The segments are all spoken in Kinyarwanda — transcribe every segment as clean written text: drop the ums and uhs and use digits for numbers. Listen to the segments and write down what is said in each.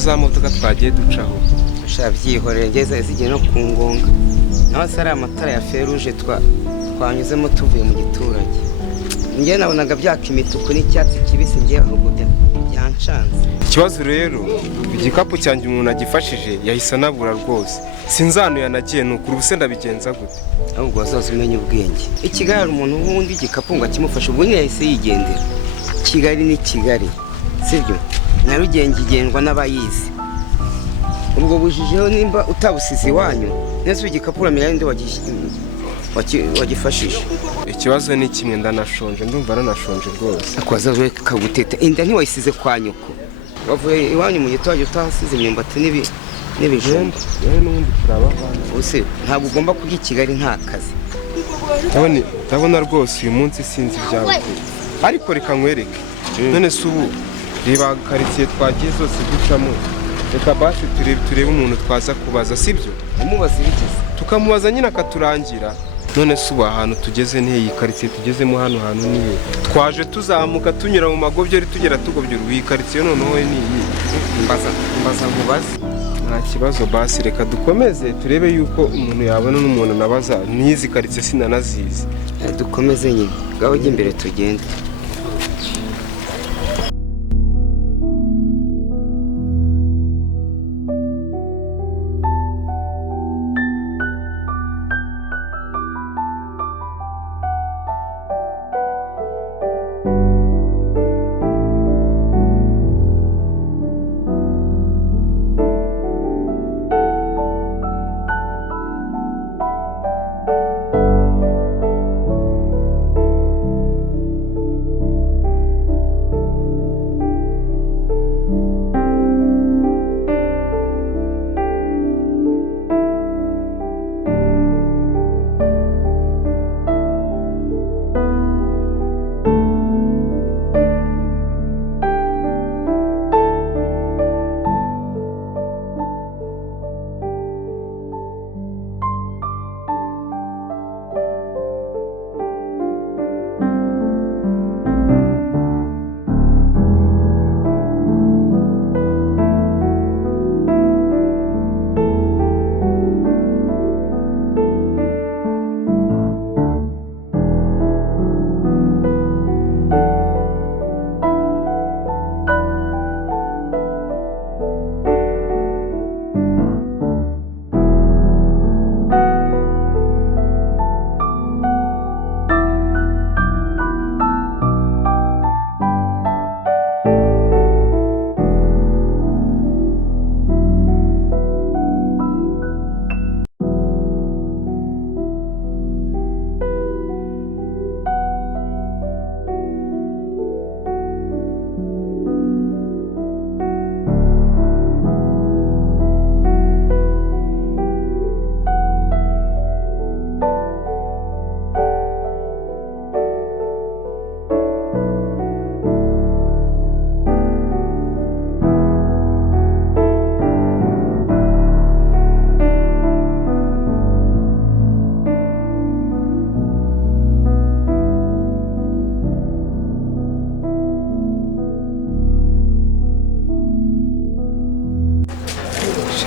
za modoka twagiye ducaho byihorere ngeze zigiye no ku ngonga naho se ari amatara ya feruje twanyuzemo tuvuye mu giturage njye nabonaga byaka imituku n'icyatsi kibisi ngiye ahubwo byanshanze. Ikibazo rero igikapu cyanjye umuntu agifashije yahise anabura rwose sinzanuye nagiye nukuri ubuse ndabigenza gute ahubwo wazaza umenya ubwenge. Ikigali hari umuntu wundi igikapu ngo akimufashe ubwo nyine yahise yigendera. Kigali ni Kigali sibyo Nyarugenge igendwa n'abayizi. Ubwo bujijeho nimba utabusize iwanyu nese igikapu uramenya nde wagifashije. Ikibazo ni kimwe ndanashonje ndumva nanashonje rwose. Akwaza we kaguteta inda ntiwayisize kwa nyoko wavuye iwanyu mu gitondo utahasize imyumbati n'ibijumba n'ubundi turabavana ubuse ntabwo ugomba kurya Kigali nta kazi. Ndabona rwose uyu munsi sinzi ibyawe ariko reka nkwereke none se ubu reba karitsiye twagiye zose ducamo reka basi turebe umuntu twaza kubaza sibyo umubaza ibigize tukamubaza nyine akaturangira. None se ubu ahantu tugeze ni iyi karitsiye tugezemo hano hantu nihe twaje tuzamuka tunyura mu magobyo tugera tugobyura iyi karitsiye noneho ni iyi mbaza mubaze nta kibazo basi reka dukomeze turebe yuko umuntu yabona n'umuntu nabaza n'izi karitsiye sinanazizi. Dukomeze nyine ngaho ujya imbere tugende.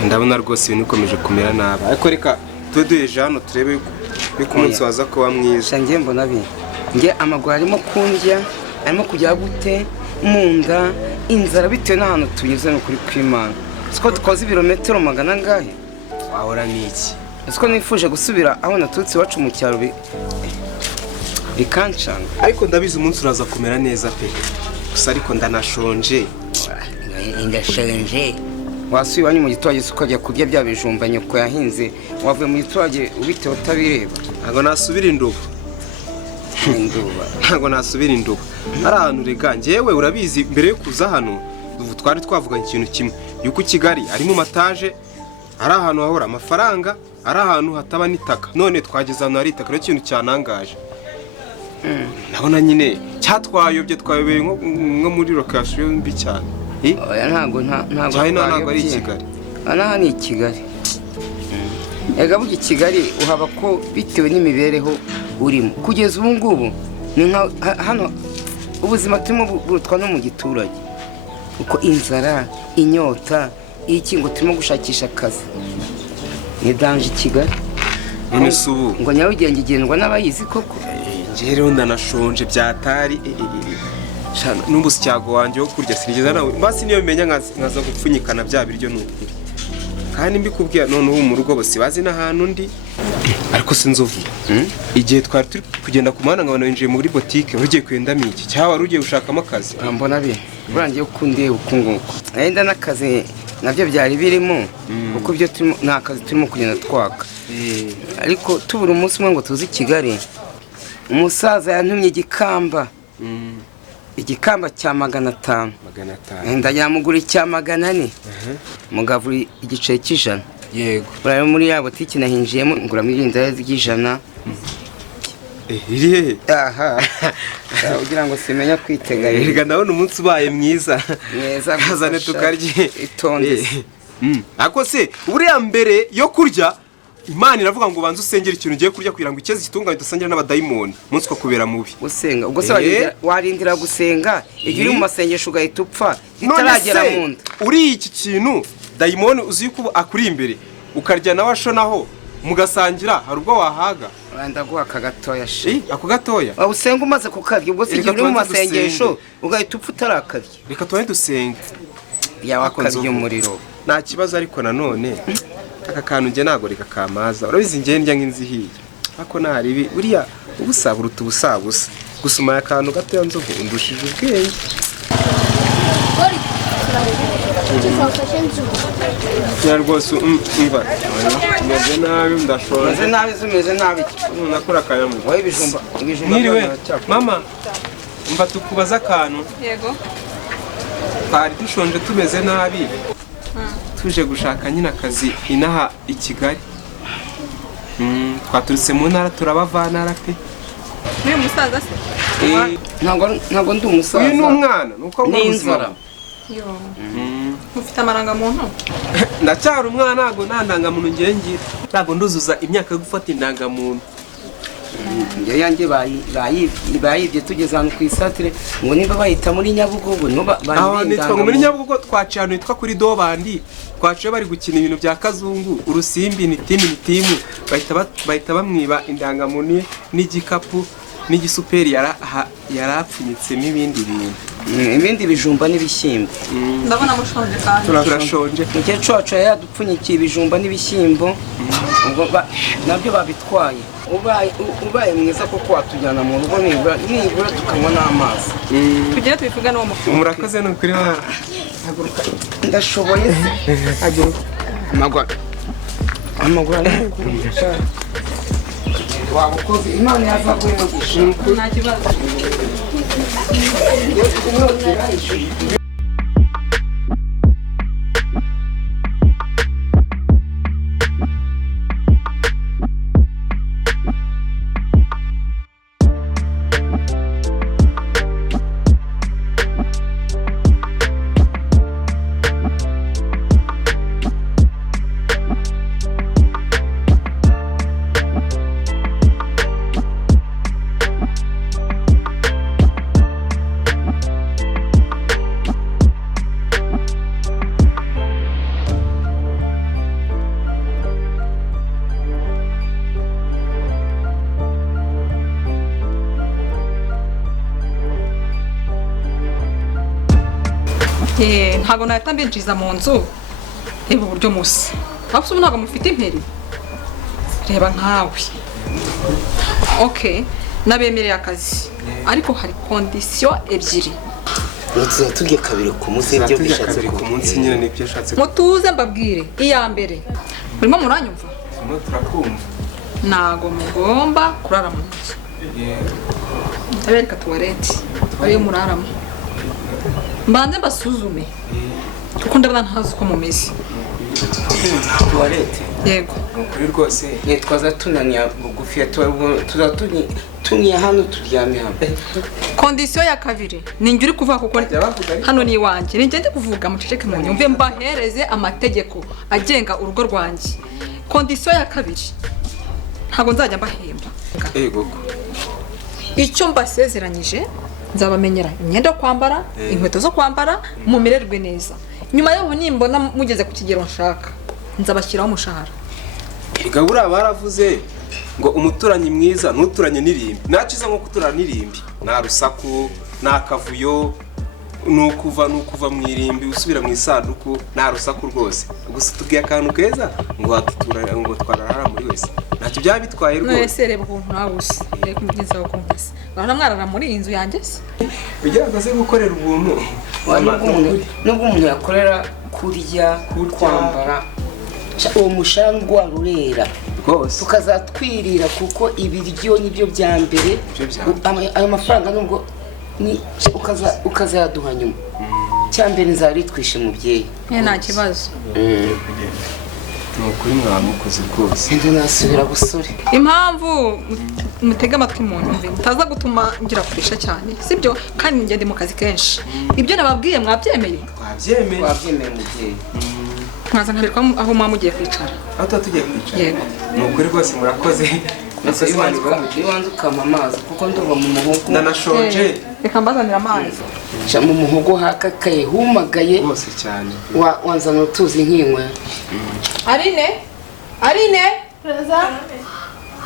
Ndabona rwose ibintu bikomeje kumera nabi ariko reka tuduheje hano turebe yuko umunsi waza kuba mwiza. Ngiye mbona bi nge amaguru arimo kundya arimo kujya gute mu nda inzara bitewe n'ahantu tunyuze no kuri kwimana. Siko dukoze ibirometero magana ngahe wahora n'iki siko nifuje gusubira aho natutse iwacu mu cyaro bikancanga ariko ndabizi umunsi uraza kumera neza pe gusa ariko ndanashonje. Ndashonje wasuye iwanyu mu giturage ukajya kurya bya bijumba nyoko yahinze wavuye mu giturage ubitewe utabireba. Ntabwo nasubira induba ntabwo nasubira induba ari ahantu rega njyewe urabizi mbere yo kuza hano twari twavuganye ikintu kimwe yuko Kigali ari mu mataje ari ahantu hahora amafaranga ari ahantu hataba n'itaka none twageze ahantu hari itaka rero ikintu cyanangaje nabona nyine cyatwayobye twayobeye nko muri location mbi cyane. Oya ntabwo ari Kigali aha ni Kigali. Ega bugi Kigali uhaba ko bitewe n'imibereho urimo kugeza ubu ngubu ni nka hano ubuzima turimo burutwa no mu giturage uko inzara inyota iki ngo turimo gushakisha akazi ni danje i Kigali none se ubu ngo Nyarugenge igendwa n'abayizi koko njye rero ndanashonje byatari n'ubusyago wanjye wo kurya sinigeza nawe basi niyo bimenya nkaza gupfunyikana bya biryo ni ukuri kandi mbikubwira none ubu mu rugo bose bazi n'ahantu ndi ariko sinzovu igihe twari turi kugenda ku muhanda nkabona winjiye muri botike ugiye kwendamo iki cyangwa wari ugiye gushakamo akazi mbona be urangiye ukundiye ukunguko wenda n'akazi nabyo byari birimo kuko ibyo nta kazi turimo kugenda twaka ariko tubura umunsi umwe ngo tuzi i Kigali umusaza yantumye igikamba cya 500 ndayamugura icya 400 mugavura igiceri cy'ijana yego bari muri ya botike nahinjiyemo ngura muri inda y'ijana iri hehe aha ugira ngo simenya kwiteganya erega ndabona umunsi ubaye mwiza kazane tukarye itonde ako se buriya mbere yo kurya Imana iravuga ngo banze usengera ikintu ugiye kurya kugira ngo ikeze gitunganye dusangire n'abadayimoni umunsi ko kubera mubi gusenga ubwo se warindira gusenga igihe uri mu masengesho ugahita upfa itaragera mu nda uri iki kintu dayimoni uzi yuko akuri imbere ukarya nawe ashonaho mugasangira hari ubwo wahaga ndaguha aka gatoya she ako gatoya usenga umaze kukarya ubwo se igihe uri mu masengesho ugahita upfa utarakarya reka tubaye dusenga yawe akarya umuriro nta kibazo ariko nanone aka kantu njye ntabwo reka kamaza urabizi njye ndya nk'inzihiye ariko ntaribi buriya ubusa buruta ubusabusa gusuma akantu gatoya nzovu undushije ubwenge ya rwose umva umeze nabi ndashonje umeze nabi nakora akayamu wowe ibijumba mwiriwe mama umva tukubaza akantu yego twari dushonje tumeze nabi tuje gushaka nyine akazi inaha i Kigali twaturutse mu ntara turabavana pe uyu musaza se ntabwo ndi umusaza uyu ni umwana nuko n'inzara yo ufite amarangamuntu ndacyari umwana ntabwo nta ndangamuntu ngiye ngira ntabwo nduzuza imyaka yo gufata indangamuntu njye yanjye bayibye tugeze ahantu ku isatire ngo niba bahita muri Nyabugogo nitwa ngo muri Nyabugogo twaciye ahantu hitwa kuri Dobandi twaciye bari gukina ibintu bya kazungu urusimbi nitimu bahita bamwiba indangamuntu n'igikapu n'igisuperi yarapfunyitsemo ibindi bijumba n'ibishyimbo ndabona mushonje kandi turashonje mukecuru wacu yadupfunyikiye ibijumba n'ibishyimbo ubwo nabyo babitwaye ubaye mwiza kuko watujyana mu rugo nibura tukanywa n'amazi tugende tubivuga n'uwo mukuru murakoze ni ukuri ndashoboye amaguru waba ukoze imana yazaguhemugisha nta kibazo ntabwo nahita mbinjiza mu nzu reba uburyo musa waba ubu ntabwo mufite imperi reba nkawe nabemereye akazi ariko hari kondisiyo ebyiri tujye kabiri ku munsi ibyo bishatse ku munsi nyine nibyo yashatse mutuze mbabwire iya mbere murimo muranyumva turakumva ntabwo mugomba kurara mu nzu ndabereka tuwarete ariyo muraramo mbanze mbasuzume kuko ndabona ntazi uko mumeze tuwarete yego ukuri rwose twaza tunaniye bugufi tuniye hano turyamye hano kondisiyo ya kabiri ninjye uri kuvuga kuko hano ni iwanjye ninjye ndi kuvuga muceceke mu nyumve mbahereze amategeko agenga urugo rwanjye kondisiyo ya kabiri ntabwo nzajya mbahemba yego icyo mbasezeranyije nzabamenyera imyenda yo kwambara inkweto zo kwambara mumererwe neza nyuma yaho nimbona mugeze ku kigero nshaka nzabashyiraho umushahara. Erega buriya baravuze ngo umuturanyi mwiza n'uturanye n'irimbi. Naciza nko kuturana n'irimbi nta rusaku nta kavuyo nukuva mu irimbi usubira mu isanduku nta rusaku rwose. Gusa tubwiye akantu keza ngo twarara muri wese ntacyo byaba bitwaye rwose. Mwese reba ukuntu nawusi reka umugenzi wawe kumpasa bahora mwarara muri iyi nzu yanjye se ugerageze gukorera ubuntu. Nubwo umuntu yakorera kurya kwambara uwo mushahara rwarurera rwose tukazatwirira kuko ibiryo nibyo bya mbere. Ayo mafaranga nubwo ukazaduha nyuma cyambere nzaritwishe mubyeyi nta kibazo. Ni ukuri mwamukoze rwose. Ndi nasubira busore. Impamvu mutega amatwi mu nyumve mutaza gutuma ngira kurisha cyane sibyo kandi ngende mu kazi kenshi. Ibyo nababwiye mwabyemeye? Twabyemeye mubyeyi. Mwaza nkabereka aho mugiye kwicara. Aho tugiye kwicara. Yego. Ni ukuri rwose murakoze. Ibanza ukama amazi kuko nduva mu muhogo. Nanashonje. Reka mbazanira amazi. Sha mu muhogo hakakaye humagaye. Rwose cyane. Wanzana utuzi nk'inkwe. Arine? Plaza?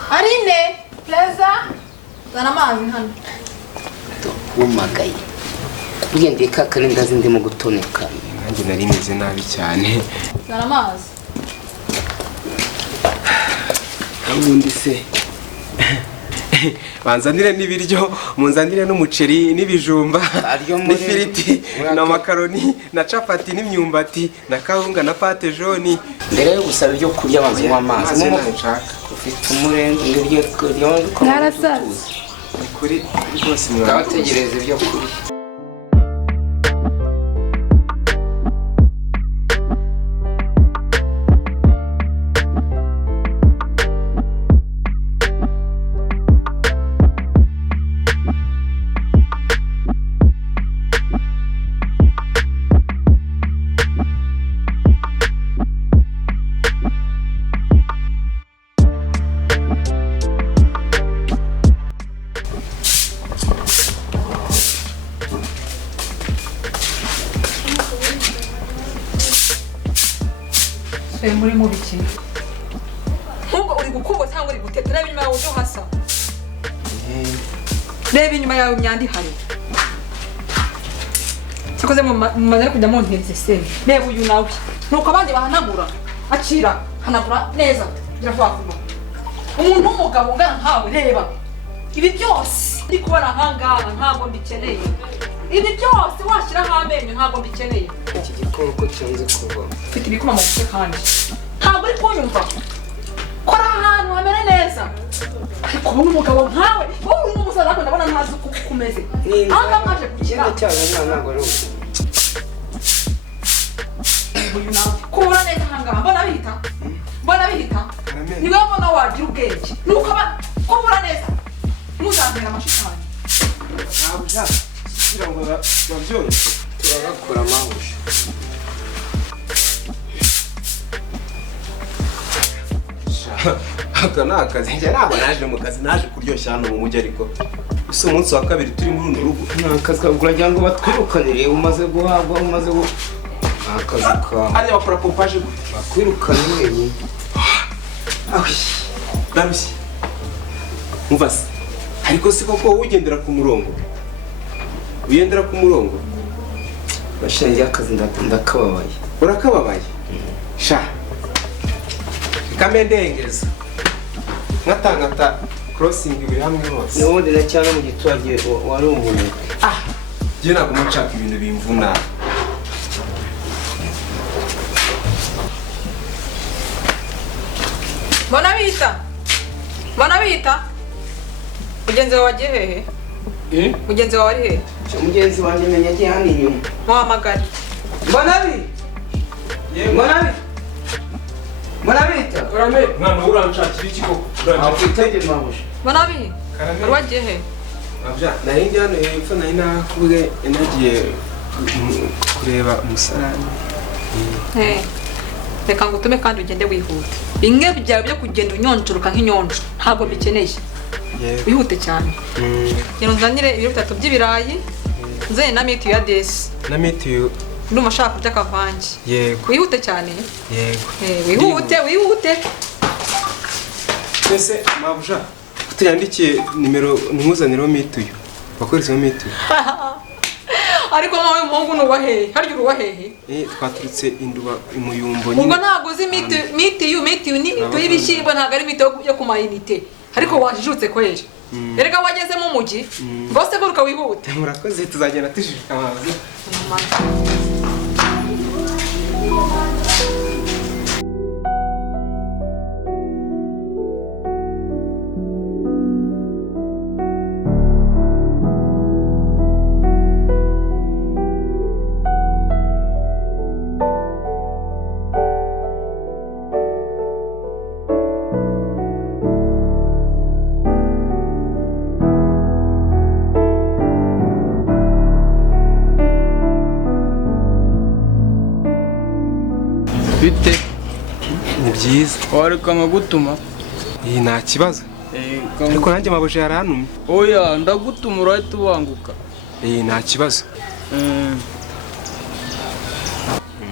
Arine? Plaza? Zana amazi hano. Humagaye. Ugendeye kakare ndazi ndimo gutoneka. Nanjye nari meze nabi cyane. Zana amazi. Ubundi se banzanire n'ibiryo munzanire n'umuceri n'ibijumba n'ifiriti na makaroni na capati n'imyumbati na kawunga na pate jaune. Mbere yo gusaba ibyo kurya bazanywa amazi mu nshaka ufite umurenge ngiryo kurya Narasaze. kuri rwose mwabategereza ibyo kurya. Muri mu biki? Nubwo uri gukubo cyangwa uri guteta reba inyuma yawe uje hasa. Reba inyuma yawe imyanda ihari. Sikoze mu mazere kujya mu nteze se. Reba uyu nawe. Nuko abandi bahanagura. Akira hanagura neza. Gira vuba vuba. Umuntu w'umugabo ungana nkawe reba. Ibi byose ndi kubona nkangana ntabwo mbikeneye. Ibi byose washyiraho amenyo ntabwo mbikeneye. Iki gikoko cyanze kuba. Ufite ibikoma mu mutwe kandi. Ntabwo uri kunyumva. Kora ahantu hamere neza. Ariko ubu umugabo nkawe, wowe uri umusaza ariko ndabona ntazi uko kumeze. Anga maje kugira. Cyane ntabwo ari uko. Uyu nawe kubura neza hangaha mbona bihita. Mbona bihita. Niwe mbona wagira ubwenge. Nuko kubura neza. Muzambera amashitani. ntabwo kugira ngo babyoroshye turagakura amahusha. Aka ni akazi njye ntabwo naje mu kazi naje kuryoshya hano mu mujyi ariko ese umunsi wa kabiri turi muri runo rugo Nta kazi kagura ngo batwirukanire umaze guhabwa umaze akazi kawe. Ari bakora pompaje Bakwirukane wenyine. Darusi. Muvasi. Ariko se koko ugendera ku murongo. Uyendera ku murongo. Bashenye akazi ndakababaye. Urakababaye. Sha. Kamendengeza. Mwatangata crossing biri hamwe hose. Nubundi na cyane mu gitwaje wari umuntu. Je naguma nshaka ibintu bimvuna. Bona bita. Mugenzi wawe wagiye hehe? Mugenzi wawe ari hehe? Mugenzi wanjye menye agiye hano inyuma. Muhamagare. Mbona bita? Urame, mwana uranshakira iki koko? Akwitege mahusha. Bona bi. Wari wagiye hehe? Abja, nari hano hepfo nari nakubwe nagiye kureba umusarani. Reka ngutume kandi ugende wihuta. Bimwe byawe byo kugenda unyonjuruka nk'inyonjo ntabwo bikeneye. Wihute cyane. Nzanire ibiro 3 by'ibirayi. Nzanye na mitiyu ya desi. Na mitiyu ndumva ashaka kurya akavange. Yego. Wihute cyane. Yego. Wihute. Ese mabuja tuyandikiye nimero nimuzanireho mituyu. Bakoresheho mituyu. Ariko mama umuhungu nuwahehe? Harya uruwahehe? Twaturutse Induba Imuyumbo nyine. Ubwo ntago uzi mituyu ni mituyu y'ibishyimbo, ntago ari mituyu yo kumayinite. Ariko wajijutse kweri. Erega wageze mu mujyi. Ngo se guruka wihute. Murakoze tuzagenda tujishika amazi. Bite? Ni byiza. Wareka nkagutuma? Nta kibazo. Ariko nanjye mabuja yarantumye. Oya, ndagutuma urahita ubanguka. Nta kibazo.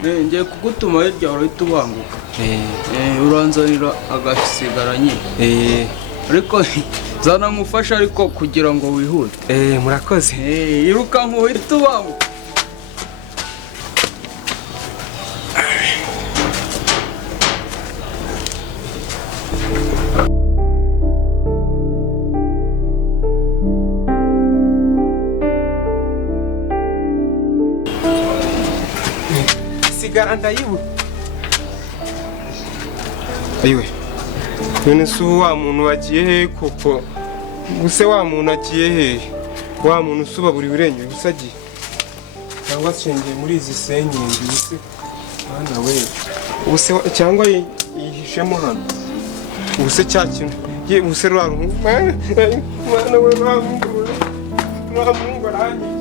Ngiye kugutuma hirya urahita ubanguka. Uranzanira agasigara nyine. Ariko zanamufasha ariko kugira ngo wihute. Murakoze. Iruka nk'uhita ubanguka. Sigara ndayibu. Ayiwe. None se wa muntu wagiye he koko? Ubuse wa muntu agiye he? Wa muntu usuba buri birenge gusagiye. Cyangwa ashengeye muri izi senyenge ubuse. Bana we. Ubuse cyangwa yihishemo hano. Ubuse cya kintu. Ye ubuse rwaru. Mwana we Mungu aranye.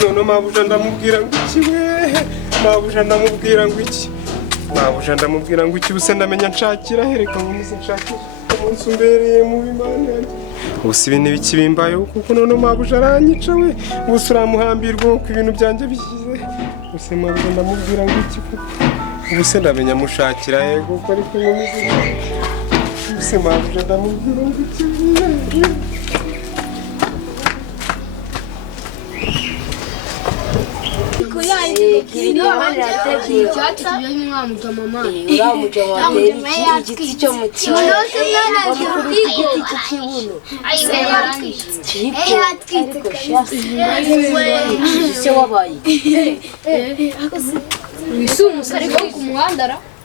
None mabuja ndamubwira ngo iki we? Mabuja ndamubwira ngo iki? Mabuja ndamubwira ngo iki buse ndamenya nshakira hereka ngo muze nshakira umunsi umbereye mu bimana yanjye. Ubuse ibintu biki bimbayeho kuko none mabuja aranyica we. Ubuse uramuhambirwa ko ibintu byanjye bikize. Ubuse mabuja ndamubwira ngo iki kuko ubuse ndamenya mushakira he kuko ariko mumize. Ubuse mabuja ndamubwira ngo iki?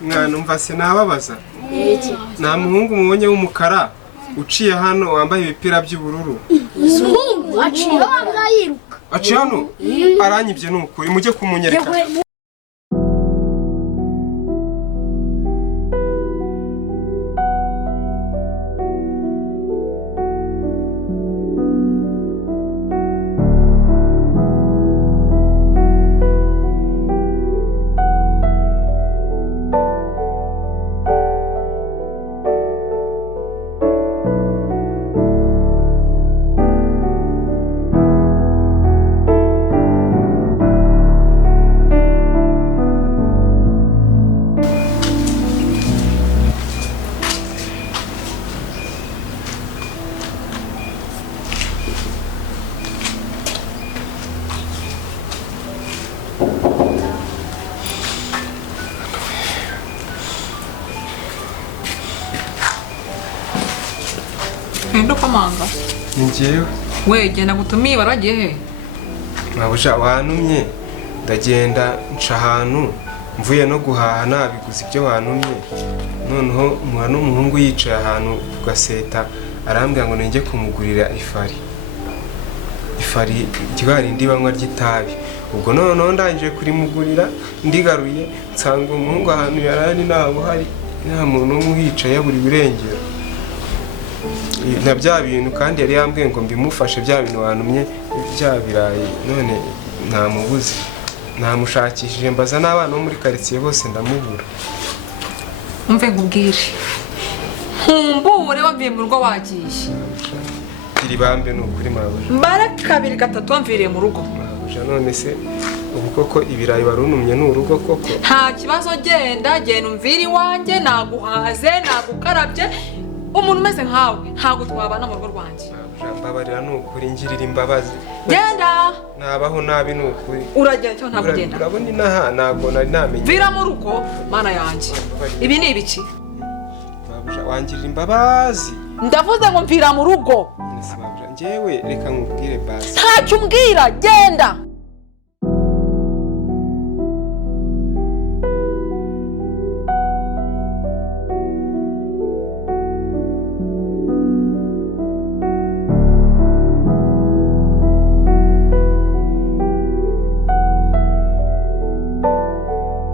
Mwana umva sinababaza. Nta muhungu mubonye w'umukara uciye hano wambaye ibipira by'ubururu. Aciye hano aranyibye n'ukuri mujye kumunyereka. Ndo komanga. Njyewe. We genda gutumiye baragiye he? Mabuja wantumye ndagenda nca ahantu mvuye no guhaha nabiguze ibyo wantumye. Noneho muha n'umuhungu yicaye ahantu ku gaseta arambwira ngo ninjye kumugurira ifari. Ifari igwari ndi banywa ry'itabi. Ubwo noneho ndangije kurimugurira ndigaruye nsanga umuhungu ahantu yarani nabo hari nta muntu umuhicaye buri birengero. Na bya bintu kandi yari yambwiye ngo mbimufashe bya bintu wantumye bya birayi none ntamubuze. Namushakishije mbaza n'abana bo muri quartier bose ndamubura. Umve nkubwire. Humbure wavuye mu rugo wagiye. gira ibambe ni ukuri mabuja. mbare kabiri gatatu wamviriye mu rugo. Mabuja none se ubu koko ibirayi warunumye ni urugo koko? Nta kibazo, genda umvire iwanjye, naguhaze nagukarabye. Umuntu umeze nkawe ntabwo twabana mu rugo rwanjye. Mabuja mbabarira ni ukuri, ngirira imbabazi. Genda. Nabaho nabi ni ukuri. Uragenda cyangwa ntabwo ugenda? Urabona inaha ntabwo nari namenye. Mvira mu rugo mana yanjye. Ibi ni ibiki? Mabuja wangirira imbabazi. Ndavuze ngo mvira mu rugo. Mabuja njyewe reka nkubwire basi. Ntacyo umbwira, genda.